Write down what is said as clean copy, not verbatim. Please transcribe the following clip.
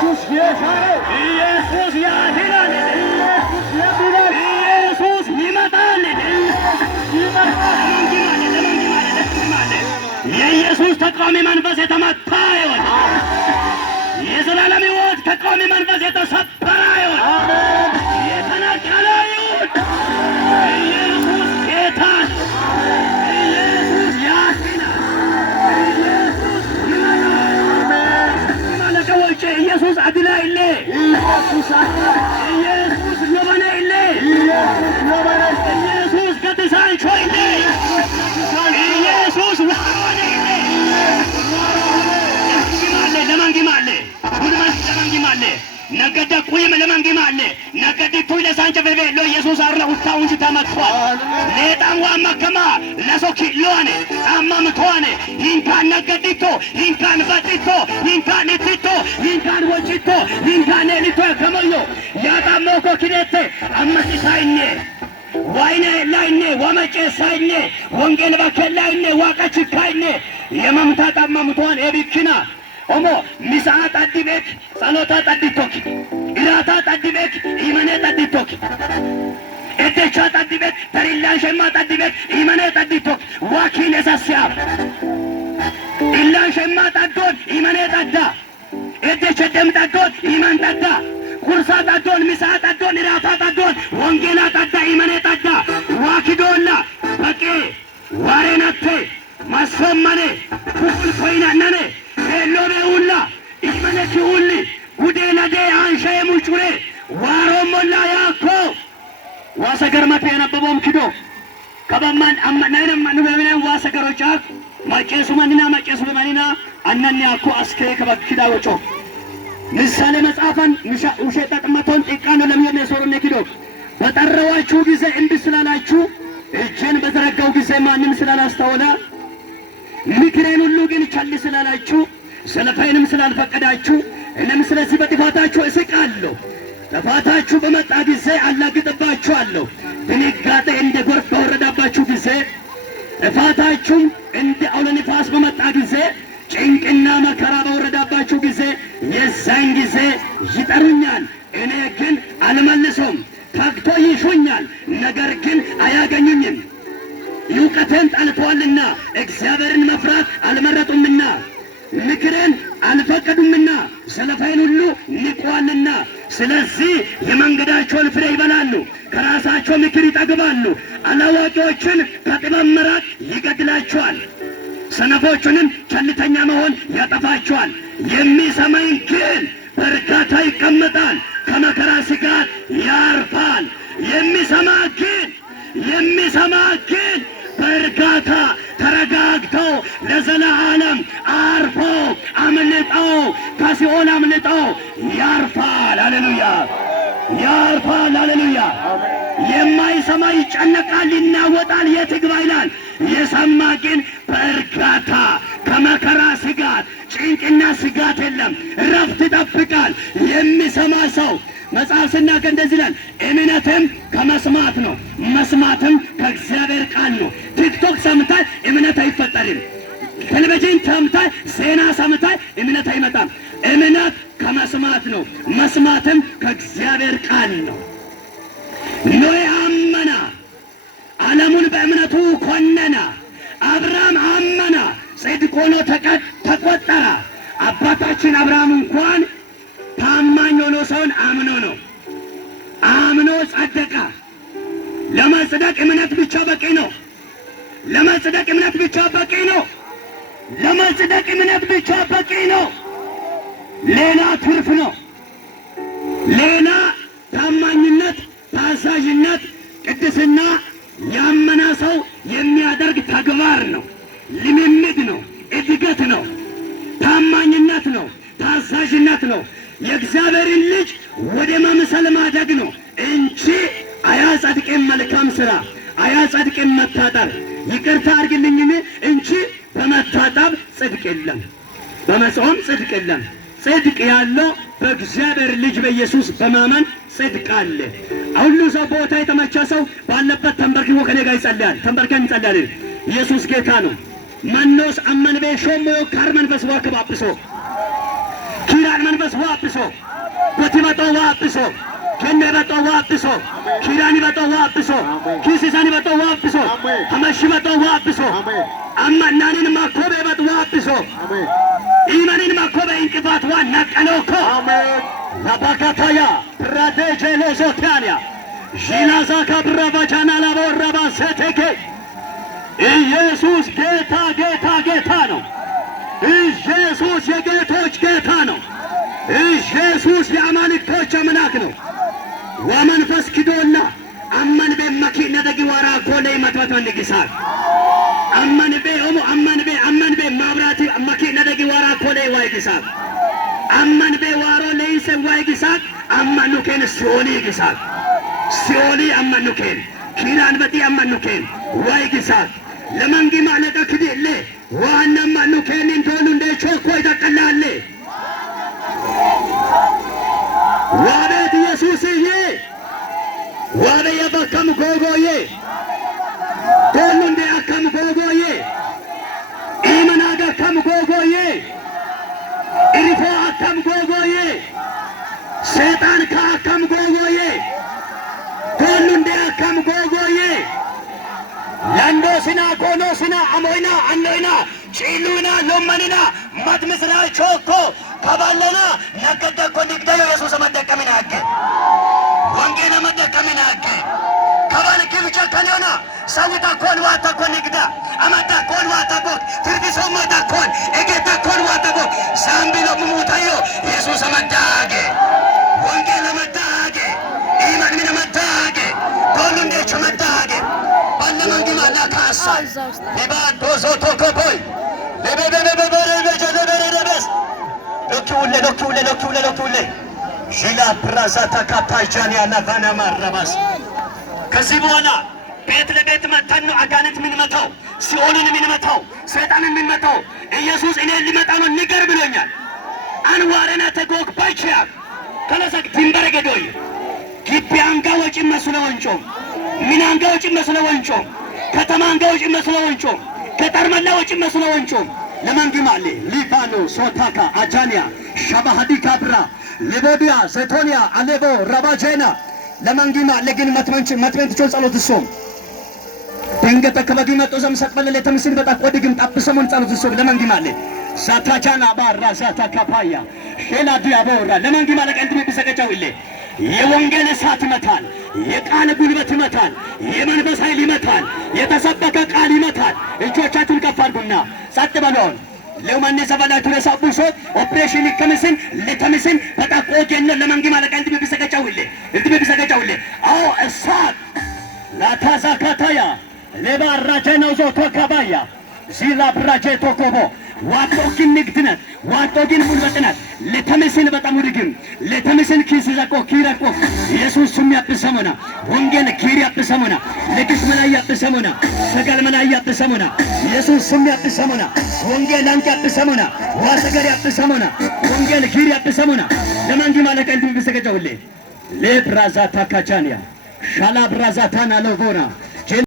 ኢየሱስ ጌታ ነው። ኢየሱስ ያድናል። ኢየሱስ ያድናል። ኢየሱስ ይመጣል። የኢየሱስ ተቃዋሚ መንፈስ የተመታ ይሆን። የዘላለም ሕይወት ተቃዋሚ መንፈስ የተሰበረ ይሆን። የተነቀለ ይሁን። ኢየሱስ ጌታ ነው። ኢየሱስ ያድናል። ኢየሱስ ይመጣል። ኢየሱስ አድና ይለ ኢየሱስ ኢየሱስ ሎባና ይለ ኢየሱስ ከትሳንቾ ይለ ኢየሱስ ዋሮነ ይለ ለማንጊማለ ሁሉማን ለማንጊማለ ነገደ ቁይም ለማንጊማለ ነገደ ቱይ ለሳንቸ በቤሎ ኢየሱስ አርለ ውታውን ተመጥቷል። ለጣን ዋማከማ ለሶኪ ሎane አማም ተዋነ ይንካን ነገዲቶ ይንካን በጢቶ ይንካን ጢቶ ይንካን ወጪቶ ይንካን ሊቶ ከመዮ ያጣመው ኮኪኔቴ አመጪሳይኔ ዋይኔ ላይኔ ወመጨ ሳይኔ ወንጌል ባከላይኔ ዋቀች ካይኔ የመምታ ጣማምቷን ኤቢክና ኦሞ ሚሳአ ጣዲቤክ ጸሎታ ጣዲቶክ ኢራታ ጣዲቤክ ኢመኔ ጣዲቶክ ኤቴቻ ጣዲቤክ ተሪላን ሸማ ጣዲቤክ ኢመኔ ጣዲቶክ ዋኪን የሳሲያ ኢላን ሸማ ጣዶን ኢመኔ ጣዳ ኤቴቸ ደም ጣዶን ኢመን ጣዳ ኩርሳ ጣዶን ሚሳአ ጣዶን ኢራታ ጣዶን ወንጌላ ጣዳ ኢመኔ ጣዳ ዋኪዶላ በቄ ዋሬነቴ ማሶመኔ ኩል ኮይናነኔ ሄሎኔ ሁላ ኢመነኪ ሁሊ ጉዴ ለዴ አንሸ ሙጩሬ ዋሮሞላ ያኮ ዋሰገርመቴ የነበበውም ኪዶ ከበማን አመናይነም ንበብነን ዋሰገሮቻ ማጨሱ ማንና ማጨሱ ማንና አነን ያኮ አስከ ከበክዳ ወጮ ምሳሌ መጻፈን ውሸ ተጥመቶን ጥቃኑ ለምን የሶሩነ ኪዶ በጠራዋችሁ ጊዜ እንድ ስላላችሁ እጄን በዘረጋው ጊዜ ማንም ስላላስተዋለ ምክሬን ሁሉ ግን ቸል ስላላችሁ ሰለፋይንም ስላልፈቀዳችሁ እኔም ስለዚህ በጥፋታችሁ እስቃለሁ። ጥፋታችሁ በመጣ ጊዜ አላግጥባችኋለሁ። ድንጋጤ እንደ ጎርፍ በወረዳባችሁ ጊዜ ጥፋታችሁ እንደ አውሎ ነፋስ በመጣ ጊዜ ጭንቅና መከራ በወረዳባችሁ ጊዜ የዛን ጊዜ ይጠሩኛል፣ እኔ ግን አልመልሰውም። ታክቶ ይሹኛል፣ ነገር ግን አያገኙኝም። ይውቀቴን ጠልተዋልና እግዚአብሔርን መፍራት አልመረጡምና ምክሬን አልፈቀዱምና ሰለፋይን ሁሉ ንቀዋልና ስለዚህ የመንገዳቸውን ፍሬ ይበላሉ፣ ከራሳቸው ምክር ይጠግባሉ። አላዋቂዎችን ከጥበብ መራቅ ይገድላቸዋል፣ ሰነፎቹንም ቸልተኛ መሆን ያጠፋቸዋል። የሚሰማኝ ግን በእርጋታ ይቀመጣል፣ ከመከራ ስጋት ያርፋል። የሚሰማ ግን በእርጋታ ተረጋግተው ለዘላለም አርፎ አምልጠው ከሲኦል አምልጠው ያርፋል። ሃሌሉያ! ያርፋል። ሃሌሉያ! የማይሰማ ይጨነቃል፣ ይናወጣል፣ የት ይግባ ይላል። የሰማ ግን በእርጋታ ከመከራ ስጋት ጭንቅና ስጋት የለም፣ እረፍት ይጠብቃል። የሚሰማ ሰው መጽሐፍ ሲናገር እንደዚህ ይላል፣ እምነትም ከመስማት ነው፣ መስማትም ከእግዚአብሔር ቃል ነው። ቲክቶክ ሰምታይ እምነት አይፈጠርም። ቴሌቪዥን ሰምታይ፣ ዜና ሰምታይ እምነት አይመጣም። እምነት ከመስማት ነው፣ መስማትም ከእግዚአብሔር ቃል ነው። ኖህ አመነ፣ ዓለሙን በእምነቱ ኮነነ። አብርሃም አመነ፣ ጽድቅ ሆኖ ተቆጠረ። አባታችን አብርሃም እንኳን ታማኝ ሆኖ ሰውን አምኖ ነው፣ አምኖ ጸደቀ። ለመጽደቅ እምነት ብቻ በቂ ነው። ለመጽደቅ እምነት ብቻ በቂ ነው። ለመጽደቅ እምነት ብቻ በቂ ነው። ሌላ ትርፍ ነው። ሌላ ታማኝነት፣ ታዛዥነት፣ ቅድስና ያመነ ሰው የሚያደርግ ተግባር ነው፣ ልምምድ ነው፣ እድገት ነው፣ ታማኝነት ነው፣ ታዛዥነት ነው። የእግዚአብሔርን ልጅ ወደ መምሰል ማደግ ነው እንጂ አያጸድቅም መልካም ሥራ፣ አያጸድቅም መታጠብ። ይቅርታ አድርግልኝ እንጂ በመታጠብ ጽድቅ የለም፣ በመጾም ጽድቅ የለም። ጽድቅ ያለው በእግዚአብሔር ልጅ በኢየሱስ በማመን ጽድቅ አለ። ሁሉ ሰው ቦታ የተመቸ ሰው ባለበት ተንበርክኮ ከኔ ጋር ይጸልያል። ተንበርከን እንጸልያለን። ኢየሱስ ጌታ ነው። ማኖስ አመን በሾሞ ካር መንፈስ ዋከባብሶ ኪራ የጌታን መንፈስ ዋብሶ በትመጦ ዋብሶ ከነ በጦ ዋብሶ ኪዳን በጦ ዋብሶ ኪስሳን በጦ ዋብሶ ሐመሽ በጦ ዋብሶ አማናንን ማኮበ በጦ ዋብሶ ኢማንን ማኮበ እንቅፋት ዋና ቀኖኮ ላባካታያ ብራቴ ጀሎሶታንያ ዢላዛ ካብራባቻና ላቦራባ ሰተከ ኢየሱስ ጌታ ጌታ ጌታ ነው። ኢየሱስ የጌቶች ጌታ ነው። ኢየሱስ የአማልክቶች አምላክ ነው። ወመንፈስ ኪዶና አመን በመኪና ደጊ ወራ ኮሌ መጥመት ንግሳል አመን በ ማብራት መኪና ደጊ ወራ ኮሌ ዋይግሳል አመን በዋሮ ለይሰ ዋይግሳል አመኑ ከን ሲኦሊ ይግሳል ሲኦሊ አመኑ ከን ኪራን በቲ አመኑ ከን ዋይግሳል ለመንጊ ማለቀ ክዲለ ዋና አመኑ ከን እንቶሉ እንደ ቾኮ ይተቀላለ ዋቤት ኢየሱስዬ ዋቤ የበከም ጎጎዬ ቶሉ እንደ አከም ጎጎዬ ኢመናገ ከም ጎጎዬ ኢሪፎ አከም ጎጎዬ ሰይጣን ከአከም ጎጎዬ ቶሉ እንደ አከም ጎጎዬ ለንዶ ስና ጎኖ ስና አሞይና አንዶይና ጪሉና ሎመንና መትምስራ ቾኮ ከባለና ነገደ እኮ ንግደዮ ኢየሱስ መደቀሚና አገ ወንጌል መደቀሚና አገ ከባል ክብቸ ከኔና ሰውታ ኮን ዋታ ኮን ንግዳ አማታ ኮን ዋታ ኮ ትርዲሶ ማታ ኮን እጌታ ኮን ዋታ ኮ ሳምቢሎ ሙሙታዮ ኢየሱስ መዳገ ወንጌል መዳገ ኢማን ምን መዳገ ኮሉ እንደች መዳገ ባለማንጊ ማላ ካሳ ለባዶ ዞቶ ኮፖይ ሎኪውሌ ዥላ ብራዛታ ካፓይጃንያ ናቫና ማረባስ ከዚህ በኋላ ቤት ለቤት መተን ነው አጋንንት የምንመታው፣ ሲኦልን የምንመታው፣ ሰይጣንን የምንመታው። ኢየሱስ እኔን ሊመጣ ነው ንገር ብሎኛል። አንዋረና ተጎግ ባይቻ ከለሰክ ድንበር ገዶይ ግቢያንጋ ወጪ መስሎ ወንጮም ሚናንጋ ወጪ መስሎ ወንጮም ከተማንጋ ወጪ መስሎ ወንጮም ከጠርመላ ወጪ መስሎ ወንጮም ለማንጊማሌ ሊፋኖ ሶታካ አጃንያ ሻባሃዲ ካብራ ሊቦዲያ ዘቶኒያ አሌቦ ረባጄና ለማንጊማሌ ግን መትመንት ጸሎት ሶም ደንገተ ከበዲ መጦ ዘምሰቅበለ ለተምስል በጣ ቆድግም ጣብሰሞን ጸሎት ሶም ለማንጊማሌ ሳታቻና ባራ ሳታ ካፓያ ሼላ ዲያቦራ ለማንጊማሌ ቀንት ቢሰቀጫው ይለ የወንጌል እሳት ይመታል፣ የቃል ጉልበት ይመታል፣ የመንፈስ ኃይል ይመታል፣ የተሰበከ ቃል ይመታል። እጆቻችሁን ከፍ አድርጉና ጸጥ በሉን። ለማን ሰባላቱ ለሳቡሶ ኦፕሬሽን ከመስን ለተመስን በጣቆጀነ ለማንጊ ማለት እንት ቢሰቀጫውልህ አዎ እሳት ላታዛካታያ ለባራጀነው ዞቶ ከባያ ዚላ ብራጀቶ ኮቦ ዋጦኪን ንግድነት ዋጦኪን ሙልበትነት ለተመስን በጣም ውድግም ለተመስን ኪስ ዘቆ ኪራቆ ኢየሱስ ስም ያብሰሞና ወንጌል ኪሪ ያብሰሞና ለክስ መላይ ያብሰሞና ሰጋል መላይ ያብሰሞና ኢየሱስ ስም ያብሰሞና ወንጌል አንተ ያብሰሞና ዋሰገር ያብሰሞና ወንጌል ኪሪ ያብሰሞና ለማንጊ ማለት እንት ቢሰቀጨውልህ ለብራዛታ ካቻንያ ሻላ ብራዛታና ለቮና